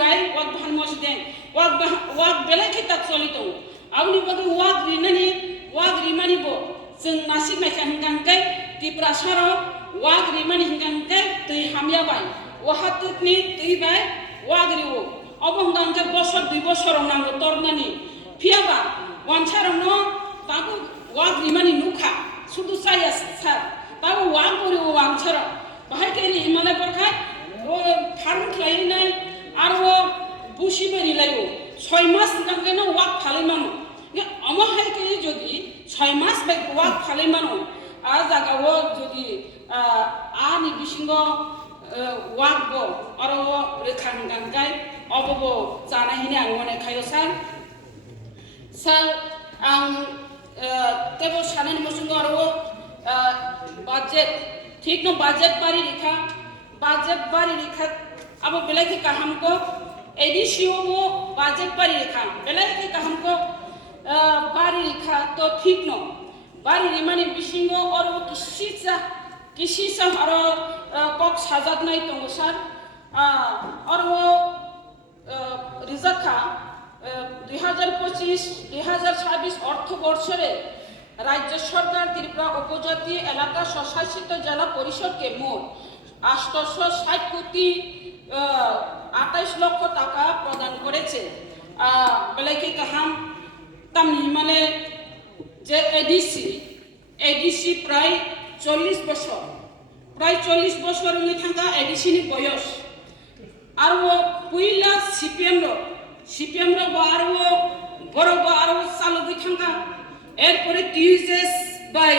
Bai wak bhan mos den wak belai kita soli to awni bagi wak rimani bo sing nasi mai kan kai ti prasaro wak rimani hingan kai tui hamya bai wahatutni tui bai wak riwo obong gang bosor 2 বছর nango tornani phiaba wancharo no tabu wak rimani nukha sudu saya sar tabu wak pori wancharo bahai keni himalay borkhai o farm khlainai aro bushi bari layo 6 মাস গাঙ্গেনা walk ফালে মানো আমার হাইকে যদি 6 মাস by walk ফালে মানো আ জাগাও যদি আনি বিসিঙ্গ ওয়াক বো আরো রেখান গাঙ্গাই অববো জানাহিনি আং মনে খায়ো স্যার আং তেবো সানানি মসুঙ্গ আরো বাজেট ঠিক ন বাজেট বাড়ি রেখা আবো বেলাকি কাহামকো एडिसियो वो बाजेट बारी रेखा बेलाई के कहम को बारी रेखा तो ठीक न बारी रिमानी बिशिंगो और वो किसी सा और कॉक साजात नहीं तो सर और वो रिजर्व 2025-2026 অর্থ বর্ষে রাজ্য সরকার ত্রিপুরা উপজাতি এলাকা স্বশাসিত জেলা পরিষদকে মোট 860 কোটি 28 লক্ষ টাকা প্রদান করেছে বেলাকি কাহাম তামনি মানে যে এডিসি প্রায় 40 বছর উনি থাকা এডিসি নি বয়স আর ও পুইলা সিপিএম র আর ও বড় আর ও চালু দি থাকা এরপরে টিউজেস বাই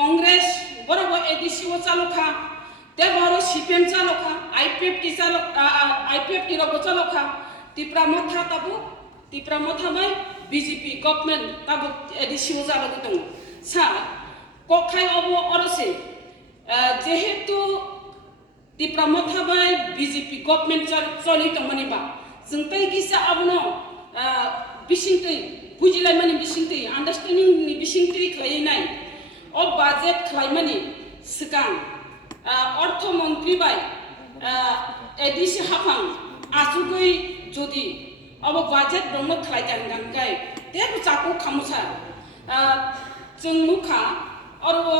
কংগ্রেস বড় এডিসি ও চালুখা তেবারো সিপিএম চালকা আইপিএফটি রব চালকা ত্রিপুরা মথা বাই বিজেপি গভর্নমেন্ট তাবু এডিসি ও চালক দং সা কখাই অব অরসে যেহেতু ত্রিপুরা মথা বাই বিজেপি গভর্নমেন্ট চলিত মানিবা जों तै गिसा आबनो बिसिंतै बुजिलाय माने बिसिंतै आन्डारस्टेन्डिं नि बिसिंतै खलायनाय अ बाजेट खलायमानि सिगां অর্থমন্ত্রী বাই এডিসি হাফাং আসুগৈ যদি অব বাজেট ব্রহ্ম খাই গানগাই তেবু চাকু খামুসা जों मुखा और वो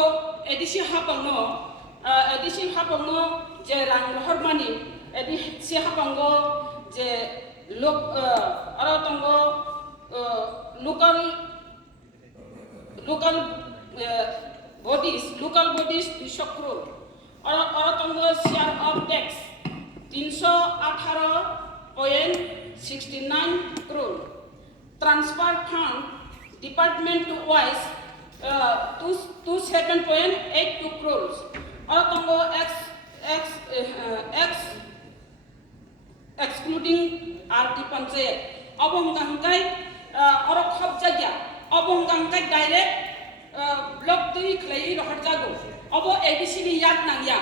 एडिसि हाफांनो जे रां रहरमानि एडिसि हाफांगो जे लोक आरो तंगो लोकल bodies 200 crore और तंगो share of tax 318.69 crore transfer fund department wise 27.82 crores और तंगो excluding आरटी पंचायत अबंगांगाई और खब जगह अबंगांगाई डायरेक्ट ब्लॉक दुई खलाई रहर जागो अब एडिसि नि याक नांगिया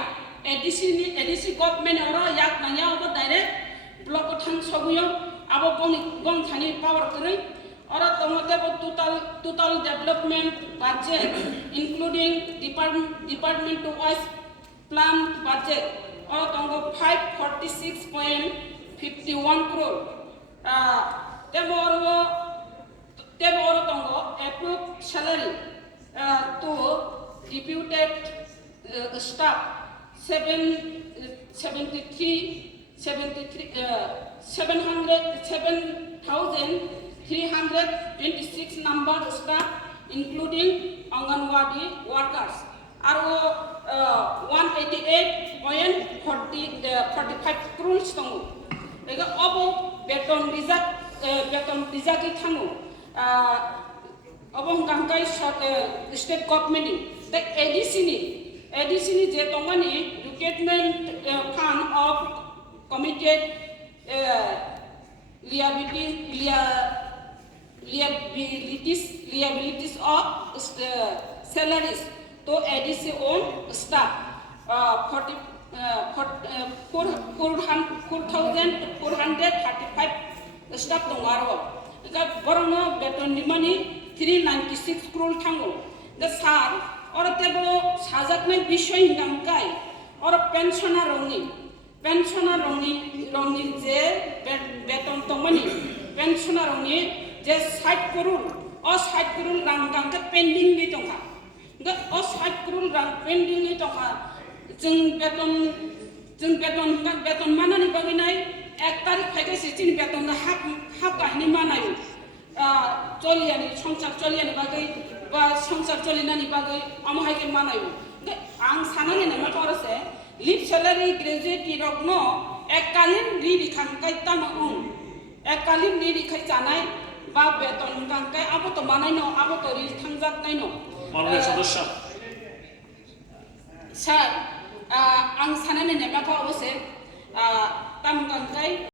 एडिसि गवर्नमेंट और याक नांगिया अब डायरेक्ट ब्लॉक थां सगुयो अब गं थानि पावर करै और तमते total development budget including department wise plan budget और तंगो 546.51 crore तेबो और तंगो approved salary to deputed staff 7,326 number staff including Anganwadi workers are 188.45 crores tongo ega obo beton rizaki thango obong gangkai state government the ADC ni je tongani recruitment fund of committed liabilities of salaries to ADC own staff 4,435 staff dongaro ega borono beton ni mani 396 crore thango the sar और तेबो साजक में विषय हिंगांगाई और pensioner रोंगी जे सोनारावनि जे 60 करोड़ अ 60 करोड़ रां गांखो pending नि दंखा अ 60 करोड़ रां pending नि दंखा जों बेतन मानानि बागैनाय 1 तारिख फैगासे जों बेतन हाफ गाहनि मानायो चलियानि संसार चलियानि बागै बा संसार चलिनानि बागै आमहायके मानायो आं सानानै नामा करसे लिप सैलारि ग्रेजुएट रकनो एककालीन रिखांखाय तामाउं एककालीन रिखाय जानाय बा बेतन गांखाय आबो तो मानायनो आबो तो रि थांजाबनायनो माननीय सदस्य सर आं सानानै नामा अबसे ताम गांखाय